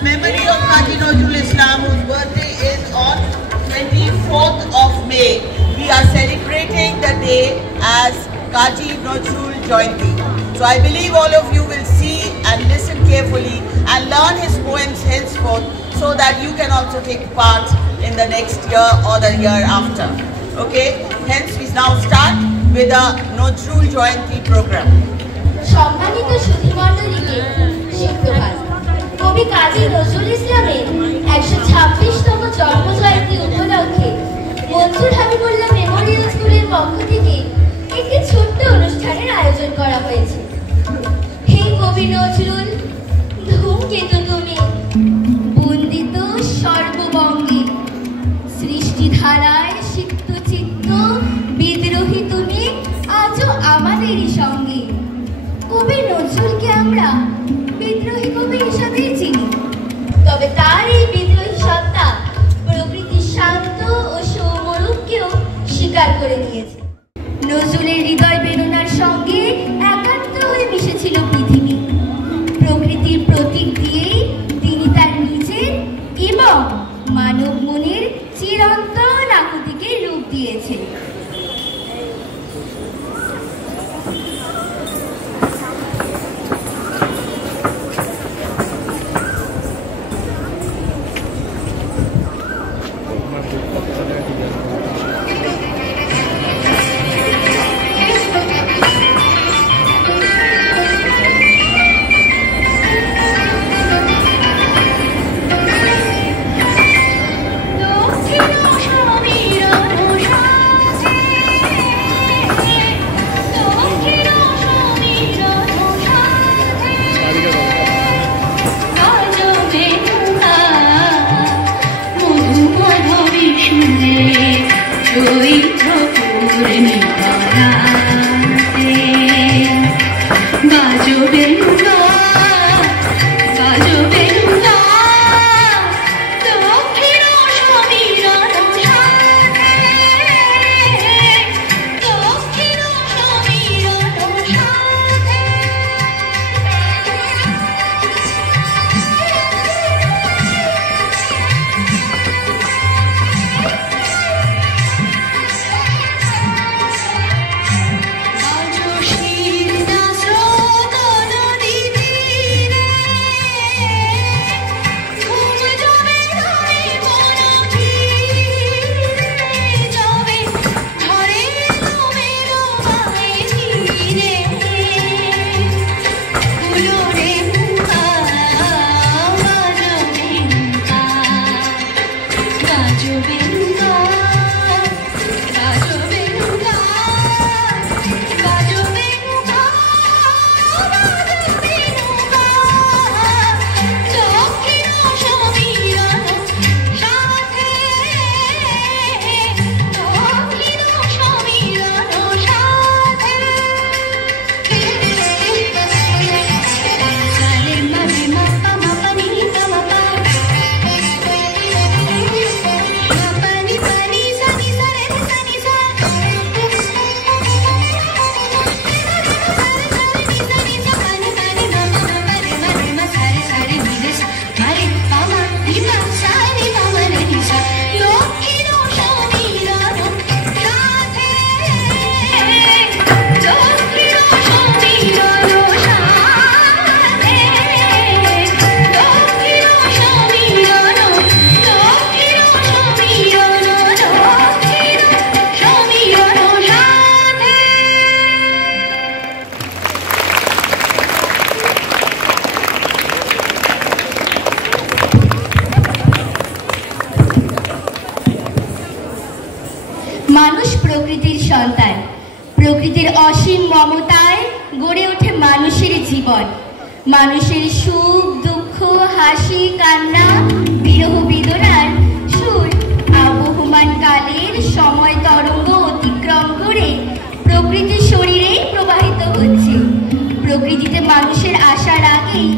the memory of Kazi Nazrul Islam, whose birthday is on 24th of May. We are celebrating the day as Kazi Nazrul Jayanti. So I believe all of you will see and listen carefully and learn his poems henceforth, so that you can also take part in the next year or the year after. Okay? Hence we now start with the Nazrul Jayanti program. সম্মানিত সুধীমণ্ডলীকে সুপ্রভাত। কবি কাজী নজরুল ইসলামের 126তম জন্মজয়ন্তী উপলক্ষে Mansur Habibullah Memorial স্কুলের পক্ষ থেকে একটি ছোট্ট অনুষ্ঠানের আয়োজন করা হয়েছে। হে কবি নজরুল, ধূমকেতু তুমি, বন্দিত সর্ববঙ্গে, সৃষ্টিধারায় সিক্ত চিত্ত বিদ্রোহী তুমি আজও আমাদেরই সঙ্গে। কবি নজরুলকে আমরা বিদ্রোহী কবি হিসাবেই চিনি, তবে তার এই বিদ্রোহী সত্তা প্রকৃতির শান্ত ও সৌম্যরূপকেও স্বীকার করে নিয়েছে। নজরুলের হৃদয় বেদনার সঙ্গে একাত্ম হয়ে মিশেছিল পৃথিবী। প্রকৃতির প্রতীক দিয়েই তিনি তার নিজের এবং মানব মনের চিরন্তন আকুতিকে রূপ দিয়েছেন। মানুষ প্রকৃতির সন্তান। প্রকৃতির অসীম মমতায় গড়ে ওঠে মানুষের জীবন। মানুষের সুখ দুঃখ হাসি কান্না বিরহ বেদনার সুর আবহমান কালের সময় তরঙ্গ অতিক্রম করে প্রকৃতির শরীরেই প্রবাহিত হচ্ছে। প্রকৃতিতে মানুষের আসার আগেই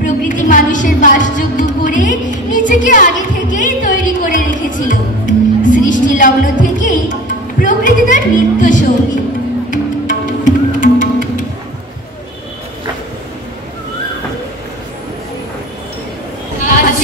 প্রকৃতি মানুষের বাসযোগ্য করে নিজেকে আগে থেকেই তৈরি করে রেখেছিল। সৃষ্টি লগ্ন থেকেই প্রকৃতি তার নিত্য সঙ্গী। আজ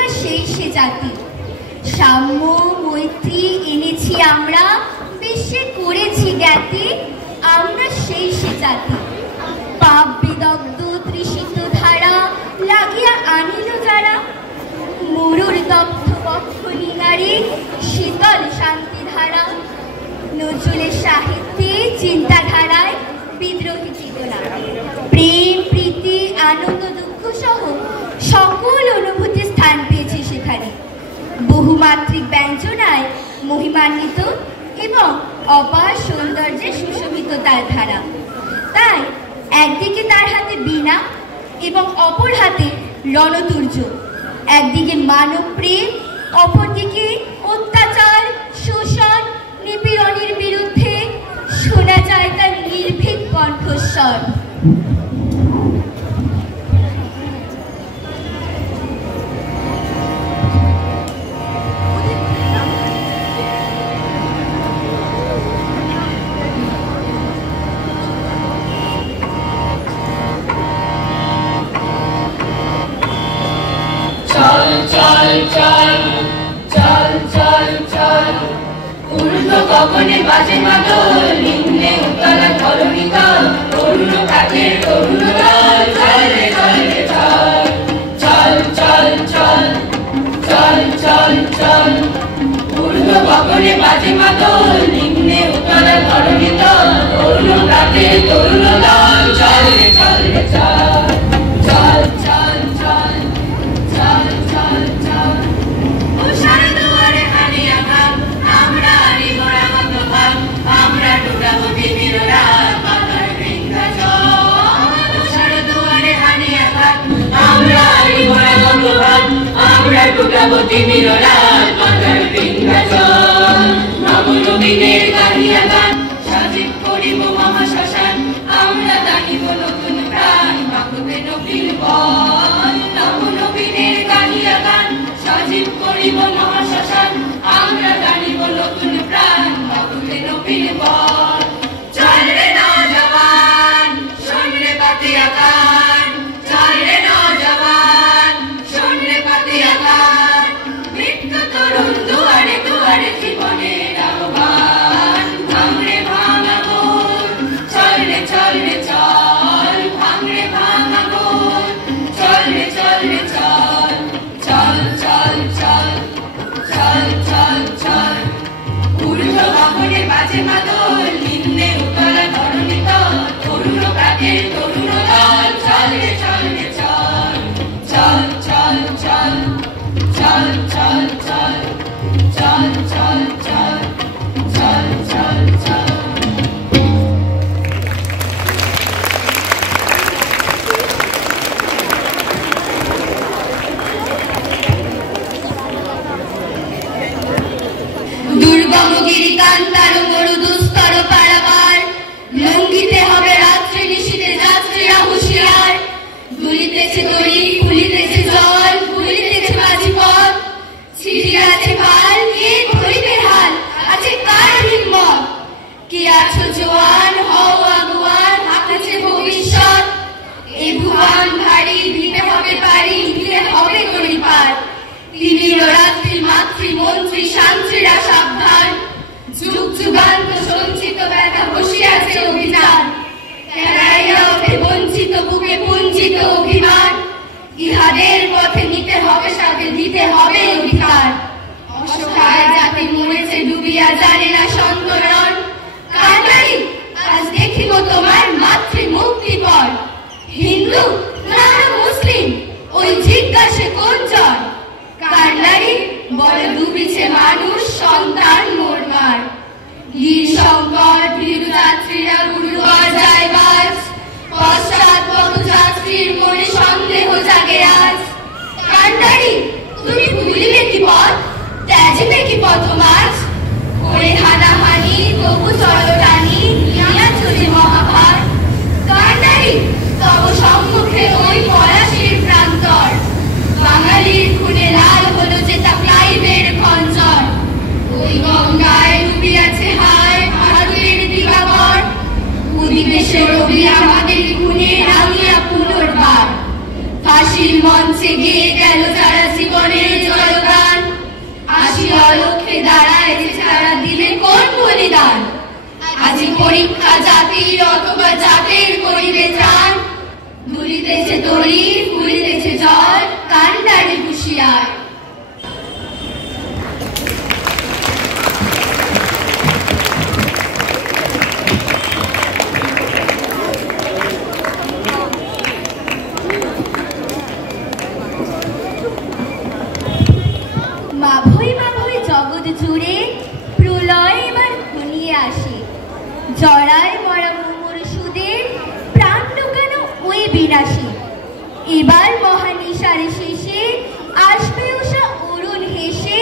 আমরা সেই সে জাতি। সাম্য মৈত্রী এনেছি আমরা, বিশ্বে করেছি জ্ঞাতি, আমরা সেই সে জাতি। পাপ বিদগ্ধ তৃষিত ধারা লাগিয়া আনিল যারা, মরুর দগ্ধ বক্ষ নিগারে শীতল শান্তি ধারা। নজরুলের সাহিত্যে চিন্তাধারায় বিদ্রোহী চেতনা, প্রেম প্রীতি আনন্দ দুঃখ সহ সকল অনুভূতি স্থান পেয়েছে সেখানে। বহুমাত্রিক ব্যঞ্জনায় মহিমান্বিত এবং অপার সৌন্দর্যে সুশোভিত তার ধারা। তাই একদিকে তার হাতে বীণা এবং অপর হাতে রণতুর্য, একদিকে মানব প্রেম, অপরদিকে অত্যাচার শোষণ নিপীড়নের বিরুদ্ধে শোনা যায় তার নির্ভীক কণ্ঠস্বর। কখনে বাজে মাদল, নিম্নে উতলা ধরণী তল, তরুণ কাঠের তরুণ দল, চল রে চল রে চল, চল চল চল চল চল চল। ঊর্ধ্ব গগনে বাজে মাদল, নিম্নে উতলা ধরণী তল, তরুণ কাঠের তরুণ দল, চল রে চল রে চল, চল চল চল চল চল চল। ও সারা দুয়ারে হানিয়া খান, আমরা আমরা টুটাবো বিবির রাত পাতার বৃন্দাচল। সারা দুয়ারে হানিয়া খান, আমরা আমরা টুটাবো বিবির রাত পাতার বৃন্দাচল। নবনবীনের গাহিয়া গান সাজিব করিব মহাশ্মশান, আমরা দানিব নতুন প্রাণ বাকুতে নবীন বল। নবনবীনের গাহিয়া গান সাজিব করিব মহাশ্মশান, আমরা দানিব নতুন প্রাণ বাকুতে নবীন বল। চল রে নওজওয়ান শোন রে পাতিয়া গান, চল রে নওজওয়ান শোন রে পাতিয়া গান। মৃত্যু তরুণ দুয়ারে দুয়ারে জীবনের আহ্বান, ভাঙরে ভাঙা মন, চল রে চল রে চল, ভাঙরে ভাঙা মন, চল রে চল রে চল, চল চল চল চল চল চল। ঊর্ধ্ব গগনে বাজে মাদল, নিম্নে উতলা ধরণী তল, তরুণ প্রাণের তরুণ দল, চল রে চল রে চল, চল চল চল চল চল চল চল চল চল চল চল চল। দুর্গম গিরি কান্তার মরু দুস্তর পারাবার, লঙ্ঘিতে হবে রাত্রি নিশীথে যাত্রীরা হুঁশিয়ার। দুলিতেছে দড়ি ফুলিতেছে জল, ফুলিতেছে মাঝি পথ, ছিড়িয়াছে পাল, কে ধরিবে হাল, আছে কার হিম্মত। কি আছো জোয়ান হও আগুয়ান, আছে ভবিষ্যৎ। এ ভুবন ভারী দিতে হবে পারি, দিতে হবে গড়ি পার। তিমির রাত্রি মাতৃ মন্ত্রী শান্ত্রীরা সাবধান, যুগ যুগান্ত সঞ্চিত ব্যথা বসিয়াছে অভিযান। তেরাইয়া ওঠে বঞ্চিত বুকে পুঞ্জিত অভিমান, ইহাদের পথে নিতে হবে সাথে দিতে হবে অধিকার। অসহায় জাতি মরেছে ডুবিয়া জানে না সন্তরণ, কাটারি আজ দেখিব তোমার মাতৃ মুক্তিপণ। হিন্দু না মুসলিম ওই জিজ্ঞাসে কোন জন, কান্নারি বড় ডুবিছে মানুষ সন্তান মোরমার। গির সংকট ভীরু যাত্রীরা উড়ুয়া যায় বাজ, পশ্চাৎ পথযাত্রীর মনে সন্দেহ জাগে আজ। কান্নারি তুমি ভুলিবে কি পথ, ত্যাজিবে কি পথ মাঝ। করে হানাহানি তবু চলটানি নিয়া চলে মহাভার। কান্নারি তব সম্মুখে ওই পলাশির প্রান্তর, বাঙালির খুনে লাল হলো যে তা ক্লাইভের খঞ্জর। ওই গঙ্গায় ডুবিয়াছে হায় ভারতের দিবাকর, অধিবেশে রবি আমাদের খুনে রাঙিয়া পুনর্বার। ফাঁসির মঞ্চে গিয়ে গেল যারা জীবনের অথবা জাতের করিবে চান, দুলিতেছে তরি ফুলিতেছে জল, কান্ডারি হুঁশিয়ার। মাভৈ জগৎ জুড়ে প্রলয় এবার ঘনিয়ে আসে, জড়ায় মরা মুমূর্ষুদের প্রাণ ঢোকানো ওই বিনাশে। এবার মহানিশার শেষে আসবে উষা অরুণ হেসে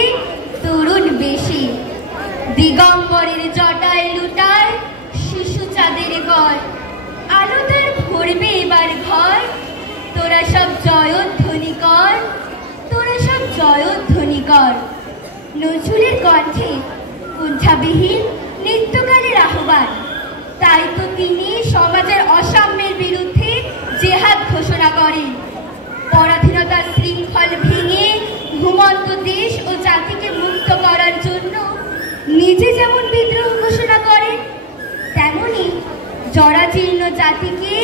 তরুণ বেশে, দিগম্বরের জটায় লুটায় শিশু চাঁদের ঘর, আলো তার ভরবে এবার ঘর। তোরা সব জয়ধ্বনি কর, তোরা সব জয়ধ্বনি কর। নজরুলের কণ্ঠে কুণ্ঠাবিহীন নিত্যকালের আহ্বান, তাই তো তিনি সমাজের অসাম্যের বিরুদ্ধে জেহাদ ঘোষণা করেন। পরাধীনতার শৃঙ্খল ভেঙে ঘুমন্ত দেশ ও জাতিকে মুক্ত করার জন্য নিজে যেমন বিদ্রোহ ঘোষণা করেন, তেমনি জরাজীর্ণ জাতিকে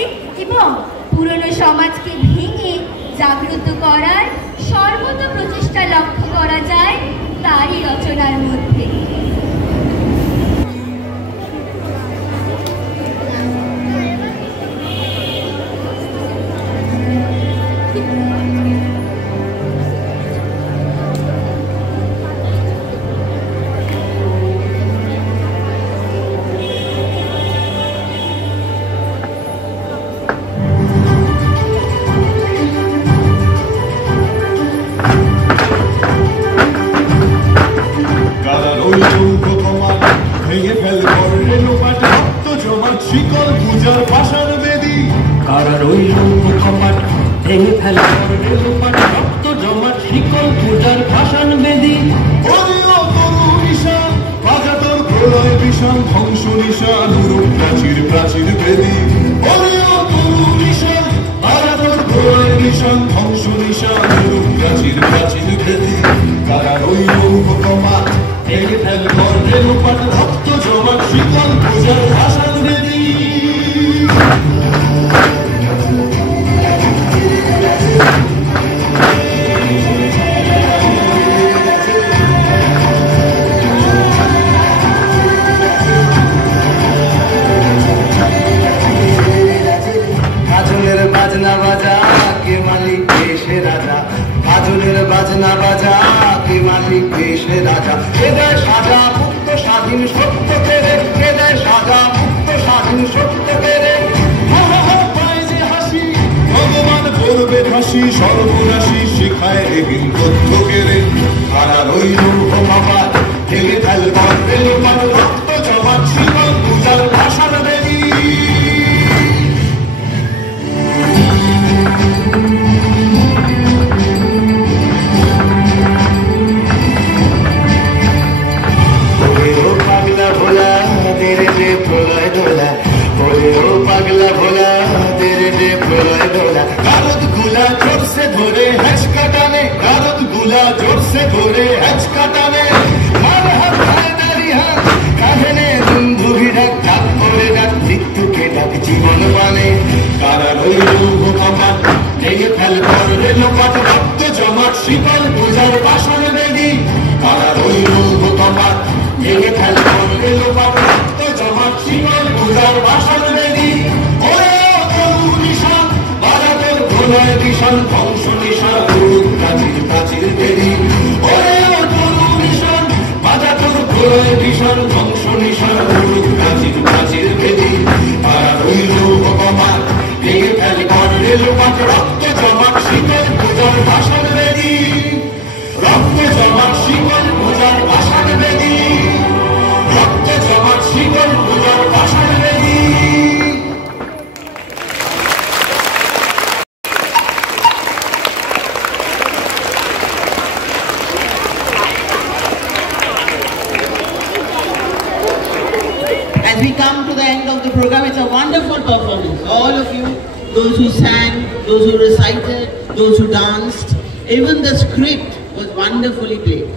এবং পুরনো সমাজকে ভেঙে জাগ্রত করার সর্বত প্রচেষ্টা লক্ষ্য করা যায় তারই রচনার মধ্যে। সর্বনাশী শিখায় এগিন তথ্য কেড়ে তারা রইল বাবার ঠেলে ফেল রক্ত জমাট শিকল পূজার ভাষার বেদি পাগলা ভোলা তেরে যে প্রলয় দোলা, ও পাগলা ভোলা তেরে যে প্রলয় দোলা। গারদ গুলা জোর সে ধরে হেঁচকা টানে, গারদ গুলা জোর সে ধরে হেঁচকা টানে। মার হাত হায়দারি হাত কাঁধে দুন্ধুভি ডাক, ডাক করে ডাক মৃত্যুকে ডাক জীবন বানে। কারা রইল কপাট ভেঙে ফেল করে লোপাট, রক্ত জমাট শীতল পূজার বাসন বেদি। কারা রইল কপাট ভেঙে ফেল করে লোপাট, রক্ত জমাট শীতল পূজার বাসন বেদি। নিশান ধ্বংস নিশান গুরুর প্রাচীর প্রাচীর বেদি। ওরে ও তরু নিশান বাজা তোর প্রলয় নিশান ধ্বংস নিশান গুরুর প্রাচীর প্রাচীর বেদি। তারা রইল ভগবান ভেঙে ফেল করে লোপাট, রক্ত জমাট শীতল পূজার ভাষণ বেদি। রক্ত জমাট শীতল পূজার ভাষণ বেদি। রক্ত জমাট শীতল পূজার ভাষণ বেদি। As we come to the end of the program, it's a wonderful performance. All of you, those who sang, those who recited, those who danced, even the script was wonderfully played.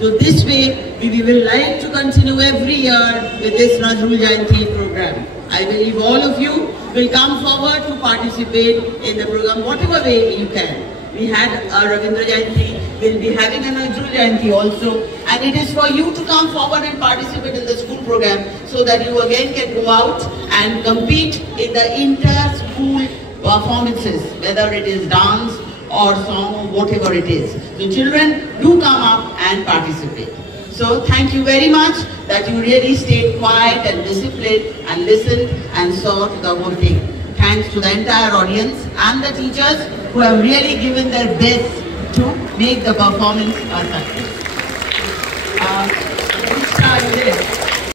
So this way, we will like to continue every year with this Nazrul Jayanti program. I believe all of you will come forward to participate in the program, whatever way you can. We had a Ravindra Jayanti, we'll be having a Nazrul Jayanti also, and it is for you to come forward and participate in the school program so that you again can go out and compete in the inter-school performances, whether it is dance or song or whatever it is. So children, do come up and participate. So thank you very much that you really stayed quiet and disciplined and listened and saw the whole thing. Thanks to the entire audience and the teachers who have really given their best to make the performance a success. Which star is this?